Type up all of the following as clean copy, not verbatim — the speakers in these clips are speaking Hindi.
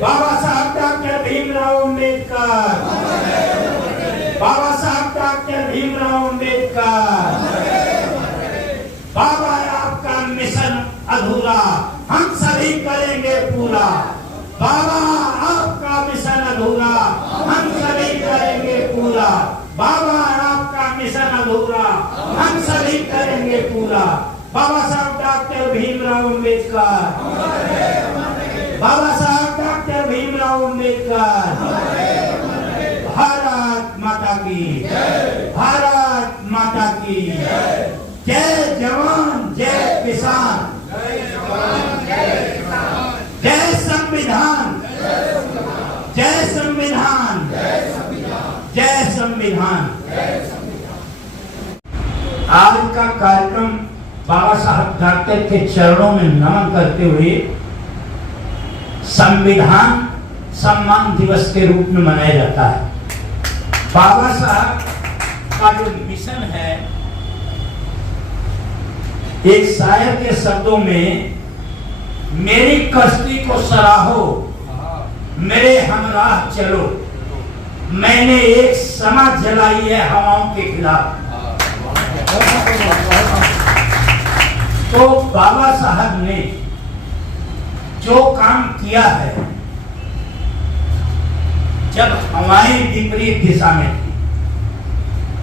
बाबा साहब डॉक्टर भीमराव अंबेडकर, बाबा साहब डॉक्टर भीमराव अंबेडकर। बाबा आपका मिशन अधूरा हम सभी करेंगे पूरा। बाबा आपका मिशन अधूरा हम सभी करेंगे पूरा। बाबा आपका मिशन अधूरा हम सभी करेंगे पूरा। बाबा साहब डॉक्टर भीमराव अंबेडकर, बाबा साहब डॉक्टर भीमराव अंबेडकर। भारत माता की, भारत माता की जय जवान जय किसान, जय संविधान, जय संविधान, जय संविधान। आज का कार्यक्रम बाबा साहब डॉक्टर के चरणों में नमन करते हुए संविधान सम्मान दिवस के रूप में मनाया जाता है। बाबा साहब का जो मिशन है, एक शायर के शब्दों में, मेरी कश्ती को सराहो मेरे हमराह चलो, मैंने एक समाज जलाई है हवाओं के खिलाफ। तो बाबा साहब ने जो काम किया है, जब हवाएं विपरीत दिशा में थी,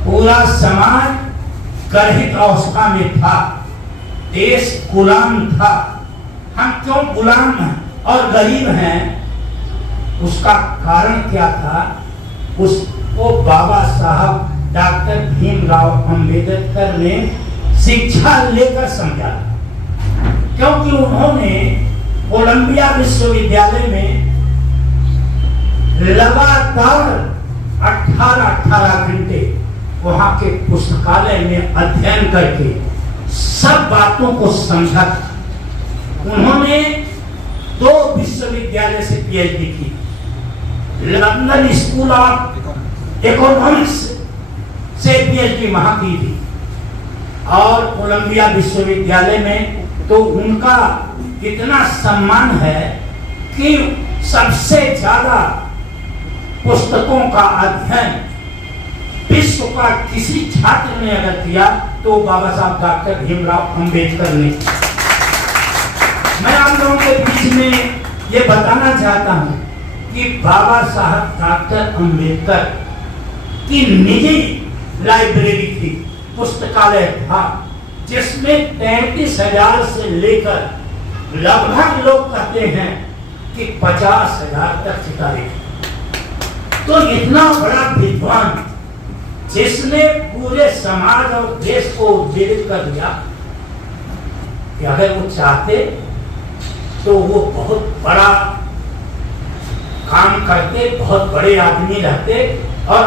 पूरा समाज गर्भित अवस्था में था, देश गुलाम था। हम क्यों गुलाम हैं और गरीब हैं, उसका कारण क्या था? उसको बाबा साहब डॉक्टर भीमराव अंबेडकर ने शिक्षा लेकर समझा, क्योंकि उन्होंने कोलंबिया विश्वविद्यालय में लगातार 18 घंटे वहां के पुस्तकालय में अध्ययन करके सब बातों को समझा। उन्होंने 2 विश्वविद्यालय से पीएचडी की, लंदन स्कूल ऑफ इकोनॉमिक्स से पीएचडी वहां की थी, और कोलंबिया विश्वविद्यालय में तो उनका इतना सम्मान है कि सबसे ज्यादा पुस्तकों का अध्ययन विश्व का किसी छात्र ने अगर किया तो बाबा साहब डॉक्टर भीमराव अंबेडकर ने। मैं आप लोगों के बीच में ये बताना चाहता हूं कि बाबा साहब डॉक्टर अंबेडकर की निजी लाइब्रेरी थी, पुस्तकालय था, जिसमें 33,000 से लेकर लगभग लोग कहते हैं कि 50,000 तक किताबें। तो इतना बड़ा विद्वान, जिसने पूरे समाज और देश को उद्वेलित कर दिया कि अगर वो चाहते तो वो बहुत बड़ा काम करते, बहुत बड़े आदमी रहते और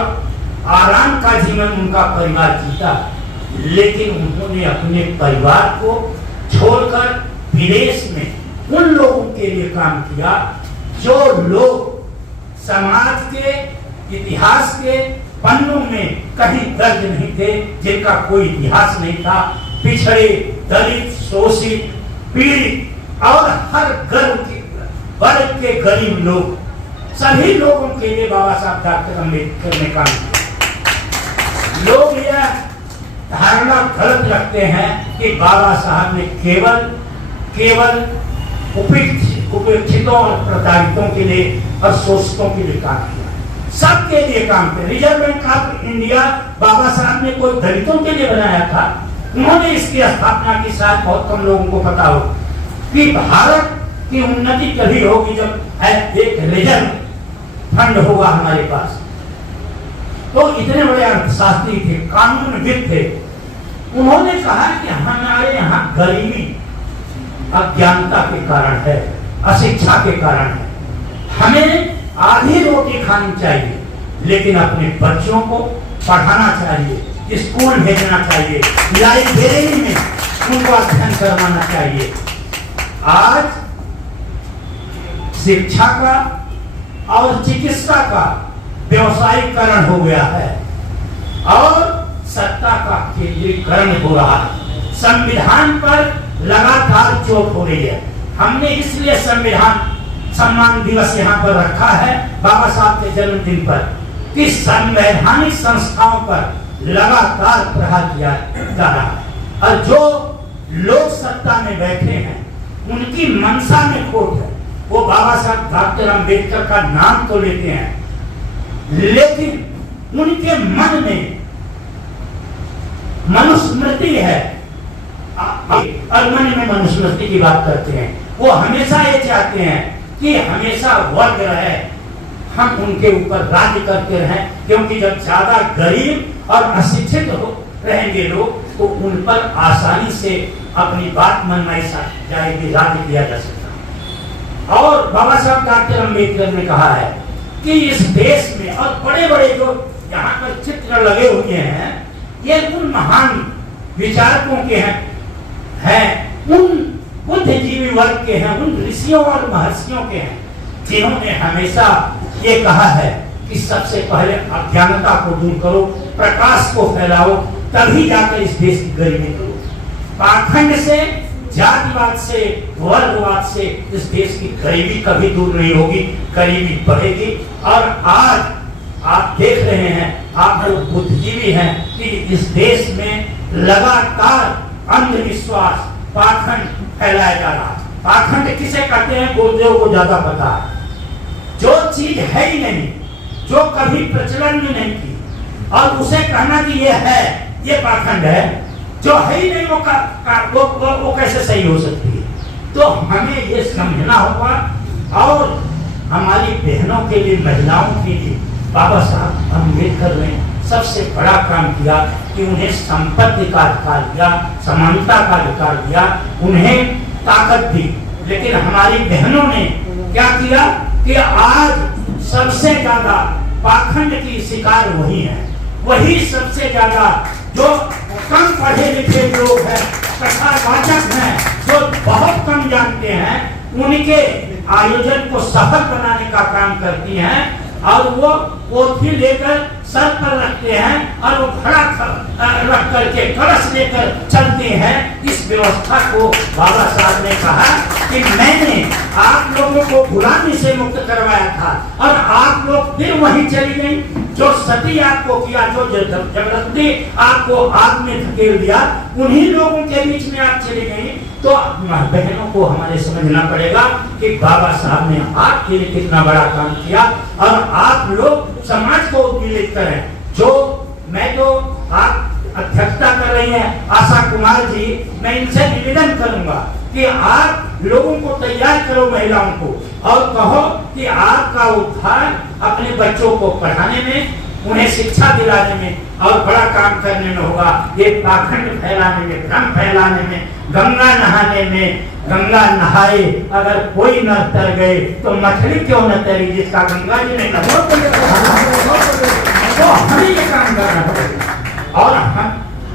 आराम का जीवन उनका परिवार जीता। लेकिन उन्होंने अपने परिवार को छोड़कर विदेश में उन लोगों के लिए काम किया जो लोग समाज के इतिहास के पन्नों में कहीं दर्ज नहीं थे, जिनका कोई इतिहास नहीं था। पिछड़े, दलित, शोषित, पीड़ित और हर वर्ग के गरीब लोग, सभी लोगों के लिए बाबा साहब डॉक्टर अंबेडकर ने काम किया। लोग यह धारणा गलत रखते हैं कि बाबा साहब ने केवल उपेक्षितों और प्रताड़ितों के लिए और शोषितों के लिए काम किया। सबके लिए काम किया। रिजर्व बैंक ऑफ इंडिया बाबा साहब ने कोई दलितों के लिए बनाया था? उन्होंने इसकी स्थापना की, शायद बहुत कम लोगों को पता हो कि भारत की उन्नति तभी होगी जब एक रिजर्व फंड होगा हमारे पास। तो इतने बड़े अर्थशास्त्री थे, कानूनविद थे। उन्होंने कहा कि हमारे यहाँ गरीबी अज्ञानता के कारण है, अशिक्षा के कारण है। हमें आधी रोटी खानी चाहिए, लेकिन अपने बच्चों को पढ़ाना चाहिए, स्कूल भेजना चाहिए, लाइब्रेरी में उनको अध्ययन करवाना चाहिए। आज शिक्षा का और चिकित्सा का व्यवसायीकरण हो गया है और सत्ता का केंद्रीकरण हो रहा है। संविधान पर लगातार चोट हो रही है। हमने इसलिए संविधान सम्मान दिवस यहाँ पर रखा है बाबा साहब के जन्मदिन पर कि संवैधानिक संस्थाओं पर लगातार प्रहार किया जा रहा है और जो लोग सत्ता में बैठे हैं उनकी मंशा में खोट है। वो बाबा साहब डॉक्टर अंबेडकर का नाम तो लेते हैं लेकिन उनके मन में मनुस्मृति है और मन में मनुस्मृति की बात करते हैं। वो हमेशा ये चाहते हैं कि हमेशा वर्ग रहे, हम उनके ऊपर राज्य करते रहें, क्योंकि जब ज्यादा गरीब और अशिक्षित रहेंगे लोग तो उन पर आसानी से अपनी बात मनवाई जाएगी, राज्य किया जा सकता है। और बाबा साहब डॉक्टर अंबेडकर ने कहा है कि इस देश में और बड़े बड़े जो यहाँ पर चित्र लगे हुए हैं ये उन महान विचारकों के हैं उन बुद्धिजीवी वर्ग के हैं, उन ऋषियों और महर्षियों के हैं जिन्होंने हमेशा ये कहा है कि सबसे पहले अज्ञानता को दूर करो, प्रकाश को फैलाओ, तभी जाकर इस देश की गरीबी करो। पाखंड से, जातिवाद से, वर्गवाद से इस देश की गरीबी कभी दूर नहीं होगी, गरीबी बढ़ेगी। और आज आप देख रहे हैं, आप लोग बुद्धिजीवी हैं कि इस देश में लगातार अंधविश्वास, पाखंड फैलाया जा रहा है। पाखंड किसे कहते हैं गुरुदेव को ज्यादा पता है। जो चीज है ही नहीं, जो कभी प्रचलन में नहीं थी और उसे कहना कि ये है, ये पाखंड है। जो है ही नहीं वो कैसे सही हो सकती है। तो हमें ये समझना होगा। और हमारी बहनों के लिए, महिलाओं के लिए बाबा साहब अम्बेडकर ने सबसे बड़ा काम किया कि उन्हें संपत्ति का अधिकार दिया, समानता का अधिकार दिया, उन्हें ताकत दी। लेकिन हमारी बहनों ने क्या किया कि आज सबसे ज्यादा पाखंड की शिकार वही है, वही सबसे ज्यादा जो कम पढ़े लिखे लोग हैं, कथावाचक हैं, जो बहुत कम जानते हैं, उनके आयोजन को सफल बनाने का काम करती हैं। और वो पोथी लेकर सर पर रखते हैं और वो खड़ा रख करके कलश लेकर चलते हैं। इस व्यवस्था को बाबा साहब ने कहा कि मैंने आप लोगों को गुलामी से मुक्त करवाया था और आप लोग फिर वहीं चली गई। जो सती आपको किया, जो जबरदस्ती आपको आग में धकेल दिया, उन्हीं लोगों के बीच में आप चली गई। तो बहनों को हमारे समझना पड़ेगा कि बाबा साहब ने आपके लिए कितना बड़ा काम किया और आप लोग समाज को उद्दीपित करें। जो मैं तो आप अध्यक्षता कर रही हैं आशा कुमार जी, मैं इनसे निवेदन करूंगा कि आप लोगों को तैयार करो, महिलाओं को, और कहो कि आपका उद्धार अपने बच्चों को पढ़ाने में, उन्हें शिक्षा दिलाने में और बड़ा काम करने में होगा। ये पाखंड फैलाने में, भ्रम फैलाने में, गंगा नहाने में, गंगा नहाए अगर कोई न तर गए तो मछली क्यों न तैरी, जिसका गंगा जी ने तो हमें ये काम करना पड़ेगा। और हम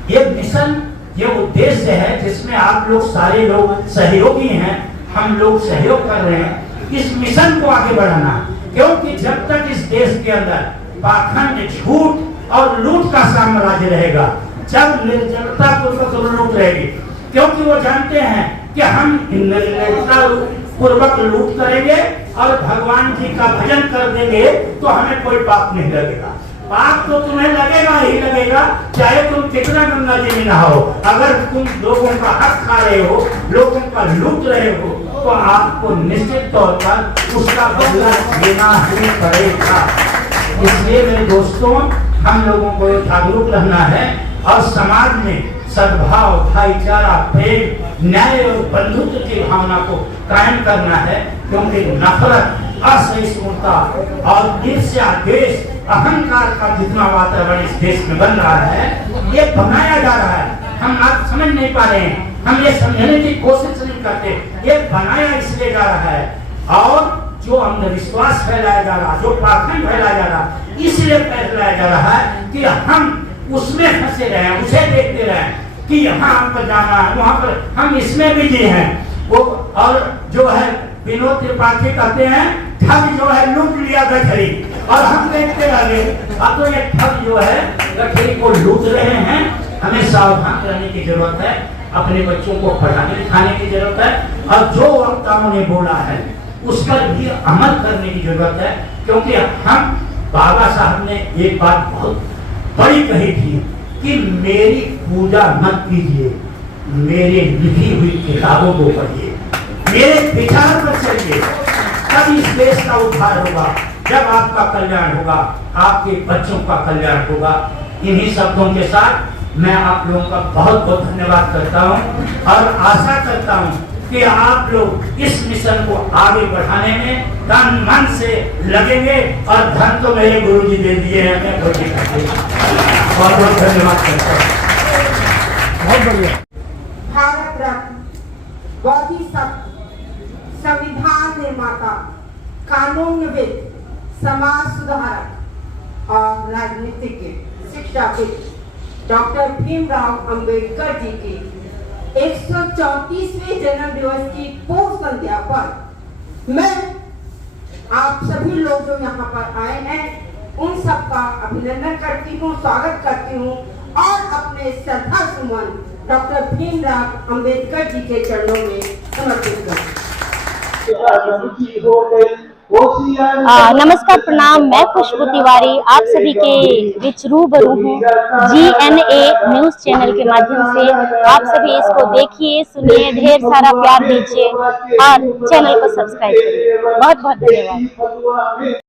ये मिशन, ये उद्देश्य है जिसमें आप लोग सारे लोग सहयोगी हैं, हम लोग सहयोग कर रहे हैं इस मिशन को आगे बढ़ाना। क्योंकि जब तक इस देश के अंदर पाखंड, झूठ और लूट का साम्राज्य रहेगा, जब निर्जलता पूर्वक लूट रहेगी, क्योंकि वो जानते हैं कि हम निर्जलता पूर्वक लूट करेंगे और भगवान जी का भजन कर देंगे तो हमें कोई पाप नहीं लगेगा। पाप तो तुम्हें लगेगा ही लगेगा, चाहे तुम कितना गंगा जी में नहाओ। अगर तुम लोगों का हक खा रहे हो, लोगों का लूट रहे हो, तो आपको निश्चित तौर पर उसका बदला लेना ही पड़ेगा। इसलिए मेरे दोस्तों, हम लोगों को जागरूक रहना है और समाज में सद्भाव, भाईचारा, प्रेम, न्याय और बंधुत्व की भावना को कायम करना है। क्योंकि नफरत, असहिष्णुता और ईर्ष्या, द्वेष, अहंकार का जितना वातावरण इस देश में बन रहा है, ये बनाया जा रहा है। हम आप समझ नहीं पा रहे हैं, हम ये समझने की कोशिश नहीं करते। ये बनाया इसलिए जा रहा है और जो अंधविश्वास फैलाया जा रहा, जो पाखंड फैलाया जा रहा, इसलिए फैलाया जा रहा है कि हम उसमें फंसे रहे, उसे देखते रहे कि यहाँ पर जाना है, वहाँ पर हम इसमें बिजी हैं। वो और जो है विनोद त्रिपाठी कहते हैं ठग जो है लूट लिया गठरी, और हम देखते रह गए। अब तो ये ठग जो है गठरी को लूट रहे हैं। हमें सावधान रहने की जरूरत है, अपने बच्चों को पढ़ाने लिखाने की जरूरत है। और जो वक्ताओं ने बोला है उस पर भी अमल करने की जरूरत है, क्योंकि हम बाबा साहब ने एक बात बहुत बड़ी कही थी कि मेरी पूजा मत कीजिए, मेरे लिखी हुई किताबों को पढ़िए, मेरे विचार पर चलिए, तब इस देश का उद्धार होगा, जब आपका कल्याण होगा, आपके बच्चों का कल्याण होगा। इन्हीं शब्दों के साथ मैं आप लोगों का बहुत बहुत धन्यवाद करता हूं और आशा करता हूं कि आप लोग इस मिशन को आगे बढ़ाने में तन मन से लगेंगे, और धन तो मेरे गुरुजी दे दिए हैं, मैं बहुत बहुत धन्यवाद करता हूँ। बहुत बढ़िया। भारत रत्न, बोधिसत्व, संविधान निर्माता, कानूनविद, समाज सुधारक और राजनीतिज्ञ, शिक्षाविद डॉक्टर भीमराव अंबेडकर जी की 134वें जन्म दिवस की पूर्व संध्या पर मैं आप सभी लोग जो यहाँ पर आए हैं उन सबका अभिनंदन करती हूँ, स्वागत करती हूँ और अपने श्रद्धा सुमन डॉक्टर भीमराव अंबेडकर जी के चरणों में समर्पित करती हूँ। नमस्कार, प्रणाम। मैं खुशबू तिवारी आप सभी के बीच रूबरू हूँ GNA न्यूज चैनल के माध्यम से। आप सभी इसको देखिए, सुनिए, ढेर सारा प्यार दीजिए और चैनल को सब्सक्राइब करिए। बहुत बहुत धन्यवाद।